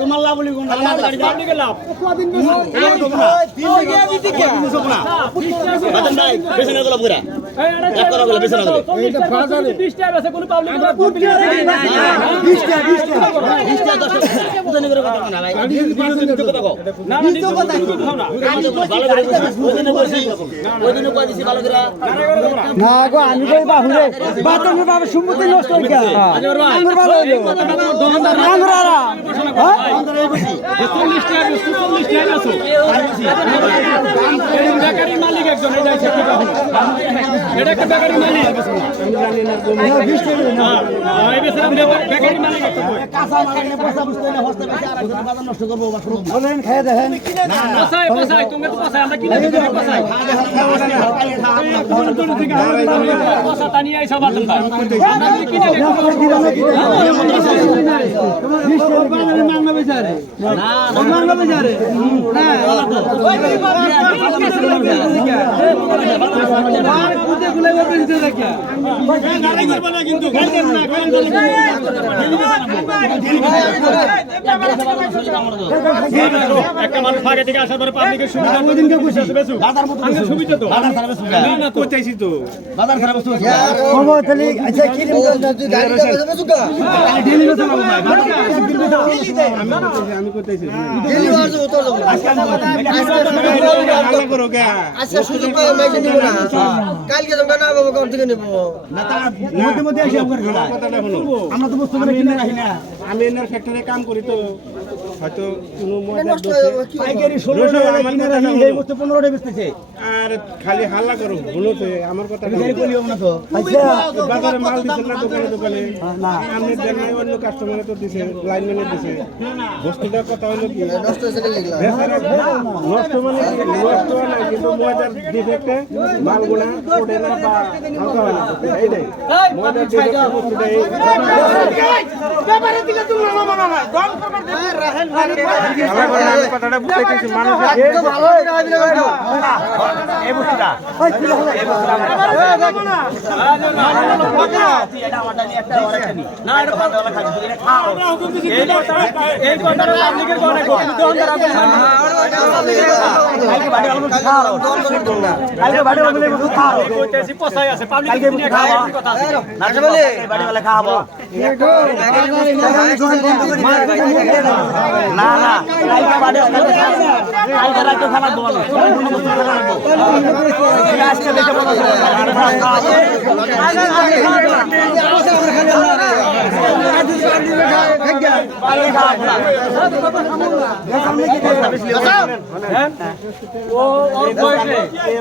তোমার লাভ বলি কোন লাভ লাভ কতদিন বাদন ভাই পেছনে গেল পুরা এক করা গেল পেছনে গেল এইটা বাজারে 20 টাকা আছে কোন পাবলিক 20 টাকা 20 টাকা কোথায় করে কথা না ভাই কথা কও না না কথা খাও না ভালো করে ওদিনে বসি ওদিনে কই দিছি ভালো করে না গো আমি কই বাবু রে বাতন বাবা সম্মতি নষ্ট হই গেল আঙ্গুর ভালো হইলো আঙ্গুরারা হ্যাঁ 40 টাকা 40 টাকা আছে এই বেকারি মালিক একজন এটা আছে এটা একটা বেকারি মালিক আমি জানি না 20 টাকা না এই বেচারা বেকারি মালিক কাঁচা মারলে পয়সা বুঝতে না হস্তে বেশি আর বাজার নষ্ট করব বলেন খায় দেখেন না পয়সায় পয়সায় তুমি তো পয়সায় আমরা কিনে দেব পয়সায় পয়সা তা নিয়ে আইসা বাতন ভাই আমরা যদি কিনে দেব মাংনা বেচারে না মাংনা বেচারে না কুতে গুলাই বেচতে দেখা গাড়ি করব না কিন্তু গাড়ি করব না একটা মানুষ আগে থেকে আসার পরে পাবলিকের সুবিধা ওদিনকে কইছি বাজার মতো সুবিধা তো বাজার খারাপ সুবিধা না না কইতাইছি তো বাজার খারাপ বস্তু বাবা তাহলে আচ্ছা কি তুই গাড়ি বেচুকা ডেলি বেচা আমি কইতাইছি ডেলি বাজে উত্তর যাব আজকে করো কে আচ্ছা সুযোগ পাই মাইকে নিব না কালকে যাব না বাবা কোন থেকে নিব না তার মধ্যে মধ্যে এসে আমরা খেলা কথাটা হলো আমরা তো বস্তু করে কিনে রাখি না আমি এনার ফ্যাক্টরি কাম করি তো হয়তো কোনো নষ্ট হয়ে যাবে কি পাইকারি 16 টাকা কিনে রাখি এই বস্তু 15 টাকা বেচতেছে আর খালি হাল্লা করো ভুলোতে আমার কথা গাড়ি কইলিও না তো আচ্ছা বাজারে মাল দিছেন না দোকানে দোকানে আমি দেন নাই অন্য কাস্টমারে তো দিছে লাইনম্যানে দিছে বস্তুটার কথা হলো কি নষ্ট হয়েছে লিখলাম নষ্ট মানে কি? নষ্ট হয় না কিন্তু ময়দার ডিফেক্টে মালগুলা ওঠে না বা হালকা হয় না এইটাই ময়দার ডিফেক্টে বস্তুটা এই ব্যাপারে দিলে তুমি না মানা না দম করবে রাহেল ভাই আমি কথাটা বুঝাইতেছি মানুষ একদম ভালো হয়ে যাবে এই বস্তুটা এই বস্তুটা এটা আমারটা নিয়ে একটা আরেকটা নি না এটা ভালো খাবি তুই এটা খাও এই কথাটা পাবলিকের কোনে গো দোকানদার আপনি কালকে বাড়ি আলু খাও কালকে বাড়ি আলু খাও কইতেছি পছাই আছে পাবলিক নিয়ে খাও কথা আছে না বলে বাড়ি वाला খাবো না না কালকে বাড়ি কালকে রাতে খানা দেবো না আজকে দেখে বলো ও